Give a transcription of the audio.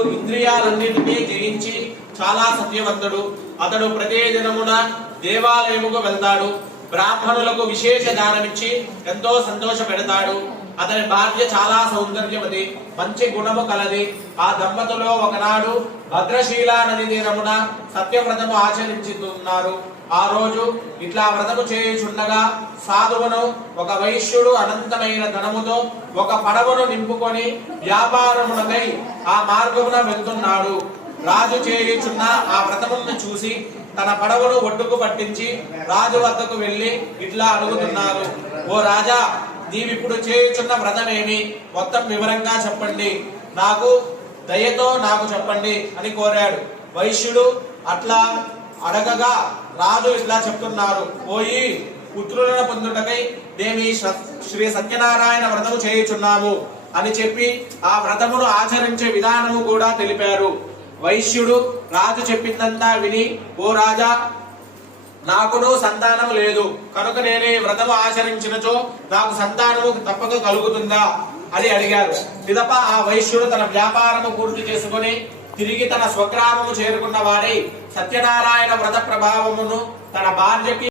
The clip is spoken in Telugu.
ఇంద్రియాలన్నిటినీ జయించి చాలా సత్యవంతుడు. అతడు ప్రతిదినమున దేవాలయముకు వెళ్తాడు. బ్రాహ్మణులకు విశేష దానమిచ్చి ఎంతో సంతోష పెడతాడు. అతని భార్య చాలా సౌందర్యవతి, మంచి గుణము కలది. ఆ దంపతులు ఒకనాడు భద్రశీలా నది తీరమున సత్యవ్రతము ఆచరించుతున్నారు. ఆ రోజు ఇట్లా వ్రతము చేయుచుండగా సాధువును ఒక వైశ్యుడు అనంతమైన ధనముతో ఒక పడవను నింపుకొని వ్యాపారమునకై ఆ మార్గమున వెళ్తున్నాడు. రాజు చేయుచున్న ఆ వ్రతమును చూసి తన పడవను ఒడ్డుకు పట్టించి రాజు వద్దకు వెళ్లి ఇట్లా అడుగుతున్నారు, ఓ రాజా, నీవిప్పుడు చేయుచున్న వ్రతమేమి? మొత్తం వివరంగా చెప్పండి, నాకు దయతో నాకు చెప్పండి అని కోరాడు. వైశ్యుడు అట్లా అడగగా రాజు ఇట్లా చెప్తున్నారు, పోయి పుత్రులను పొందుటకై మేము శ్రీ సత్యనారాయణ వ్రతము చేయుచున్నాము అని చెప్పి ఆ వ్రతమును ఆచరించే విధానము కూడా తెలిపారు. వైశ్యుడు రాజు చెప్పిందంతా విని, ఓ రాజా, నాకును సంతానం లేదు కనుక నేనే వ్రతము ఆచరించినచో నాకు సంతానము తప్పక కలుగుతుందా అని అడిగారు. పిదప ఆ వైశ్యుడు తన వ్యాపారము పూర్తి చేసుకుని తిరిగి తన స్వగ్రామము చేరుకున్న వాడై సత్యనారాయణ వ్రత ప్రభావమును తన భార్యకి